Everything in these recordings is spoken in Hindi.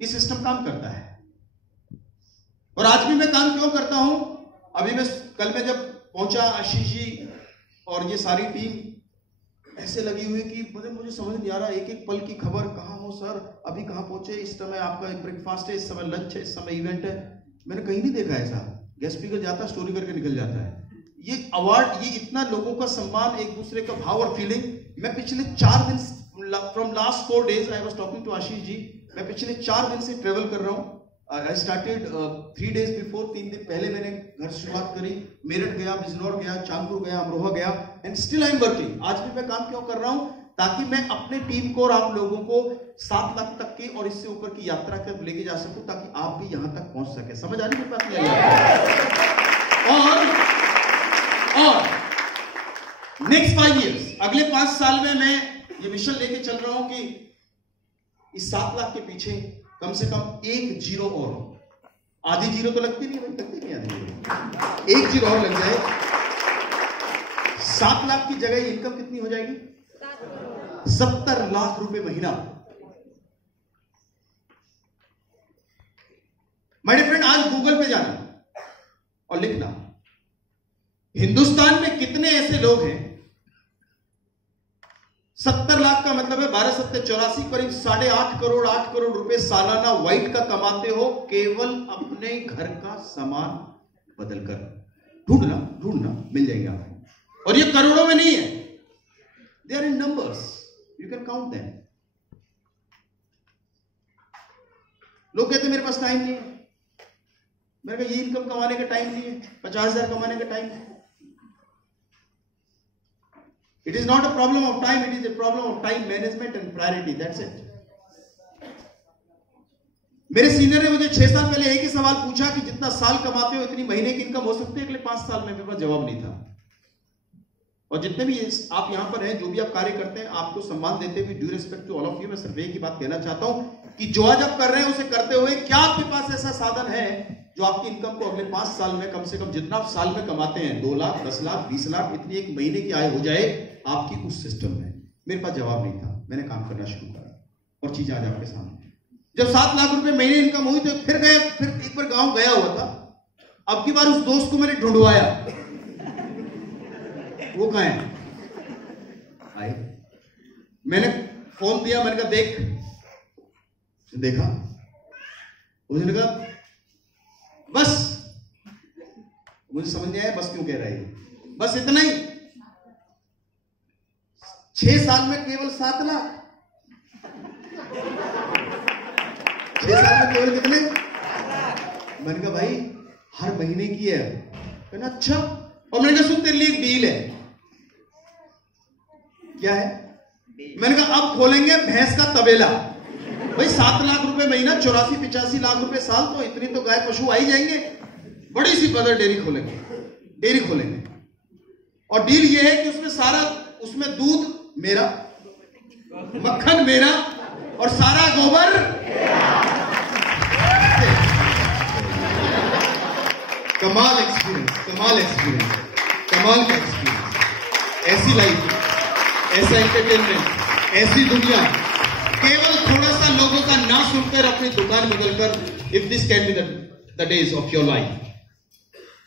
कि सिस्टम काम करता है। और आज भी मैं काम क्यों करता हूं? अभी कल मैं जब पहुंचा, आशीष जी और ये सारी टीम ऐसे लगी हुई कि मुझे समझ नहीं आ रहा, एक एक पल की खबर, कहाँ हो सर, अभी कहाँ पहुंचे, इस समय आपका ब्रेकफास्ट है, इस समय लंच है, इस समय इवेंट है। मैंने कहीं नहीं देखा ऐसा। गेस्ट स्पीकर जाता है, स्टोरी करके निकल जाता है। ये अवार्ड, ये इतना लोगों का सम्मान, एक दूसरे का भाव और फीलिंग। मैं पिछले 4 दिन, from last 4 days I was talking to Ashish ji, मैं पिछले 4 दिन से ट्रेवल कर रहा हूँ। आई स्टार्टेड 3 days बिफोर, 3 दिन पहले मैंने घर से शुरुआत करी। मेरठ गया, बिजनौर गया, चांदपुर गया, अमरोहा गया, and still I am working. आज भी मैं काम क्यों कर रहा हूं? ताकि मैं अपने टीम को और आप लोगों को 7 लाख तक की और इससे ऊपर की यात्रा कर लेके जा सकूं, ताकि आप भी यहां तक पहुंच सके। समझ आ रही है बात? और नेक्स्ट 5 years, अगले 5 साल में मैं ये मिशन लेके चल रहा हूं कि इस 7 लाख के पीछे कम से कम 1 जीरो और, आधी जीरो तो लगती नहीं, लगती नहीं आधी जीरो, 1 जीरो और लग जाए, 7 लाख की जगह इनकम कितनी हो जाएगी? 70 लाख रुपए महीना। माय डियर फ्रेंड, आज गूगल पे जाना और लिखना हिंदुस्तान में कितने ऐसे लोग हैं, 70 लाख का मतलब है 12 सत्ते 84, करीब 8.5 करोड़ 8 करोड़ रुपए सालाना व्हाइट का कमाते हो, केवल अपने घर का सामान बदलकर। ढूंढना मिल जाएंगे आपको। और ये करोड़ों में नहीं है, they are in numbers, you can count them. लोग कहते मेरे पास टाइम नहीं है। मैंने कहा ये इनकम कमाने का टाइम नहीं है, 50,000 कमाने का टाइम है। It is not a problem of time, it is a problem of time management and priority, that's it. मेरे सीनियर ने मुझे 6 साल पहले एक ही सवाल पूछा कि जितना साल कमाते हो इतनी महीने की इनकम हो सकती है अगले 5 साल में? मेरे पास जवाब नहीं था। और जितने भी आप यहां पर हैं, जो भी आप कार्य करते हैं, आपको सम्मान देते हुए, due respect to all of you, मैं सिर्फ एक ही बात कहना चाहता हूं कि जो आज आप कर रहे हैं उसे करते हुए क्या आपके पास ऐसा साधन है जो आपकी इनकम को अगले 5 साल में कम से कम जितना आप साल में कमाते हैं, 2 लाख 10 लाख 20 लाख, इतनी एक महीने की आय हो जाए आपकी उस सिस्टम में? मेरे पास जवाब नहीं था। मैंने काम करना शुरू करा और चीज आज आपके सामने। जब 7 लाख रुपए महीने इनकम हुई तो फिर एक बार गांव गया हुआ था। अब की बार उस दोस्त को मैंने ढूंढवाया, वो कहां है? आए, मैंने फोन दिया, मैंने कहा देख, देखा, उसने कहा बस, मुझे समझ नहीं आया बस क्यों कह रहा है, बस इतना ही। 6 साल में केवल 7 लाख, 6 साल में केवल कितने? मैंने कहा भाई हर महीने की है। कहना अच्छा। और मैंने कहा सुन, तेरे लिए एक डील है। क्या है? मैंने कहा अब खोलेंगे भैंस का तबेला। भाई 7 लाख रुपए महीना, 84-85 लाख रुपए साल, तो इतनी तो गाय पशु आ ही जाएंगे। बड़ी सी मदर डेयरी खोलेंगे। और डील ये है कि उसमें दूध मेरा, मक्खन मेरा और सारा गोबर कमाल एक्सपीरियंस, कमाल का एक्सपीरियंस। ऐसी लाइफ, ऐसा एंटरटेनमेंट, ऐसी दुनिया, केवल थोड़ा सा लोगों का ना सुनकर अपनी दुकान बदलकर। If this can be the days of your life.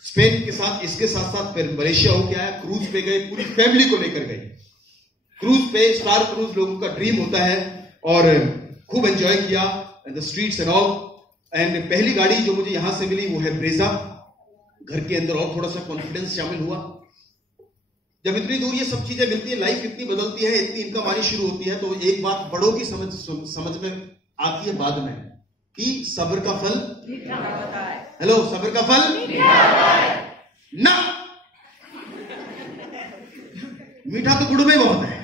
Spain के साथ, इसके साथ साथ फिर मलेशिया हो गया है, क्रूज पे गए, पूरी फैमिली को लेकर गए क्रूज पे। स्टार क्रूज लोगों का ड्रीम होता है और खूब एंजॉय किया the streets and all. And पहली गाड़ी जो मुझे यहां से मिली वो है ब्रेजा। घर के अंदर और थोड़ा सा कॉन्फिडेंस शामिल हुआ। जब इतनी दूर ये सब चीजें मिलती है, लाइफ इतनी बदलती है, इतनी इनकम आनी शुरू होती है, तो एक बात बड़ों की समझ में आती है बाद में कि सब्र का फल मीठा होता है। हेलो, सब्र का फल मीठा होता है ना। मीठा तो गुड़ में बहुत है।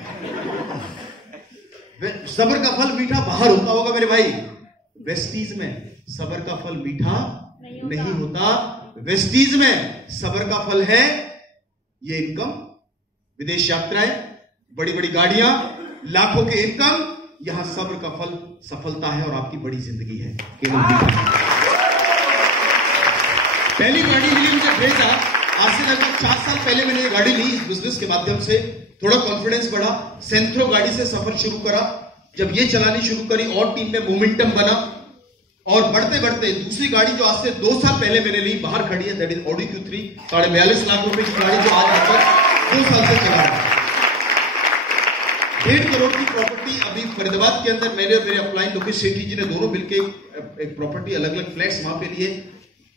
सब्र का फल मीठा बाहर होता होगा मेरे भाई। वेस्टीज में सब्र का फल मीठा नहीं होता। वेस्टीज में सब्र का फल है ये इनकम, विदेश यात्राएं, बड़ी बड़ी गाड़ियां, लाखों के इनकम। यहां सब्र का फल सफलता है और आपकी बड़ी जिंदगी है। केवल पहली गाड़ी मिली मुझे ब्रेजा, आज से लगभग 4 साल पहले मैंने ये गाड़ी ली। बिजनेस के माध्यम से थोड़ा कॉन्फिडेंस बढ़ा, सेंट्रो गाड़ी से सफर शुरू करा। जब ये चलानी शुरू करी और टीम में मोमेंटम बना, और बढ़ते बढ़ते दूसरी गाड़ी जो आज से 2 साल पहले मैंने ली बाहर खड़ी है, that is Audi Q3, 42.5 lakh रुपए की गाड़ी जो आज आपको 2 साल से चला रहा है। 1.5 करोड़ की प्रॉपर्टी अभी फरीदाबाद के अंदर मैंने और मेरे अपलाइन लोकेश सेठी जी ने दोनों मिलकर एक प्रॉपर्टी अलग अलग फ्लैट्स वहां पे लिए।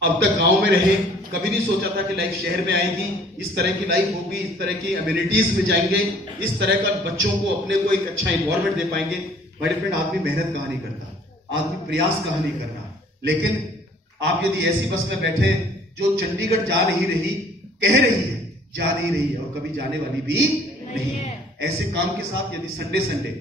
अब तक गांव में रहे, कभी नहीं सोचा था कि लाइफ शहर में आएगी, इस तरह की लाइफ होगी, इस तरह की अम्यूनिटीज में जाएंगे, इस तरह का बच्चों को अपने को एक अच्छा इन्वायरमेंट दे पाएंगे। माय डियर फ्रेंड, आदमी मेहनत कहाँ नहीं करता, आदमी प्रयास कहाँ नहीं कर रहा। लेकिन आप यदि ऐसी बस में बैठे जो चंडीगढ़ जा नहीं रही, कह रही है जा नहीं रही है और कभी जाने वाली भी नहीं है, ऐसे काम के साथ यदि संडे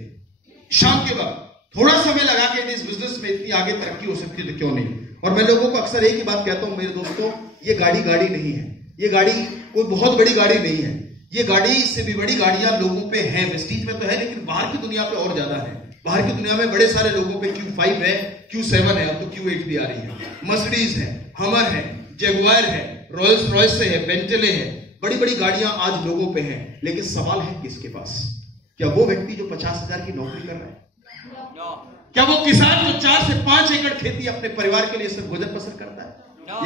शाम के वक्त थोड़ा समय लगा के इस बिजनेस में इतनी आगे तरक्की हो सकती है तो क्यों नहीं। और मैं लोगों को अक्सर एक ही बात कहता हूं मेरे दोस्तों, ये गाड़ी नहीं है, ये गाड़ी कोई बहुत बड़ी गाड़ी नहीं है, ये गाड़ी से भी बड़ी गाड़ियां लोगों पे हैं, वेस्टीज में तो है लेकिन बाहर की दुनिया पे और ज्यादा है। बाहर की दुनिया में बड़े सारे लोगों पे Q5 है, Q7 है, अब तो Q8 भी आ रही है, मर्सिडीज है, हमर है, जगुआर है, रॉयल्स रॉयस है, बेंटले है, बड़ी बड़ी गाड़ियां आज लोगों पे हैं। लेकिन सवाल है किसके पास? क्या वो व्यक्ति जो 50,000 की नौकरी कर रहा है? क्या वो किसान जो 4 से 5 एकड़ खेती अपने परिवार के लिए सिर्फ गुजर बसर करता है?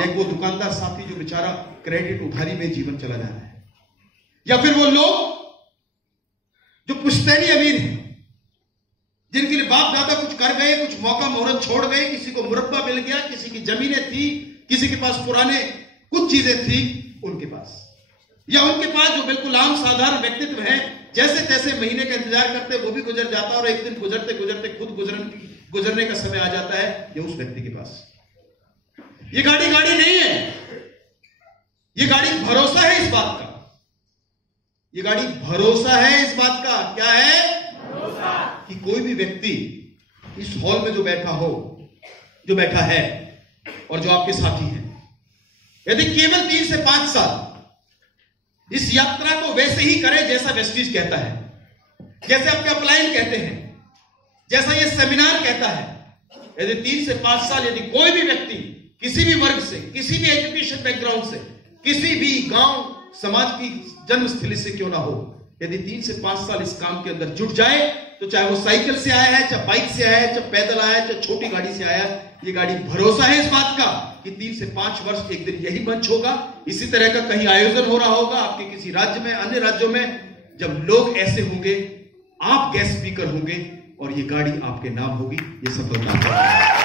या वो दुकानदार साथी जो बेचारा क्रेडिट उधारी में जीवन चला जा रहा है? या फिर वो लोग जो पुश्तैनी अमीर हैं, जिनके लिए बाप दादा कुछ कर गए, कुछ मौका मुहूर्त छोड़ गए, किसी को मुरब्बा मिल गया, किसी की जमीनें थी, किसी के पास पुराने कुछ चीजें थी उनके पास, या उनके पास जो बिल्कुल आम साधारण व्यक्तित्व है, जैसे तैसे महीने का इंतजार करते वो भी गुजर जाता और एक दिन गुजरते गुजरते खुद गुजरने का समय आ जाता है, ये उस व्यक्ति के पास। ये गाड़ी नहीं है, ये गाड़ी भरोसा है इस बात का, ये गाड़ी भरोसा है इस बात का। क्या है? भरोसा। कि कोई भी व्यक्ति इस हॉल में जो बैठा है और जो आपके साथी हैं, यदि केवल 3 से 5 साल इस यात्रा को वैसे ही करे जैसा वेस्टीज कहता है, जैसे आपके अपलाइन कहते हैं, जैसा ये सेमिनार कहता है, यदि 3 से 5 साल यदि कोई भी व्यक्ति किसी भी वर्ग से, किसी भी एजुकेशन बैकग्राउंड से, किसी भी गांव समाज की जन्मस्थली से क्यों ना हो, यदि 3 से 5 साल इस काम के अंदर जुट जाए, तो चाहे वो साइकिल से आया है, चाहे बाइक से आया है, चाहे पैदल आया है, चाहे छोटी गाड़ी से आया है, ये गाड़ी भरोसा है इस बात का कि 3 से 5 वर्ष एक दिन यही मंच होगा, इसी तरह का कहीं आयोजन हो रहा होगा आपके किसी राज्य में, अन्य राज्यों में, जब लोग ऐसे होंगे, आप गेस्ट स्पीकर होंगे और ये गाड़ी आपके नाम होगी। ये सफलता है।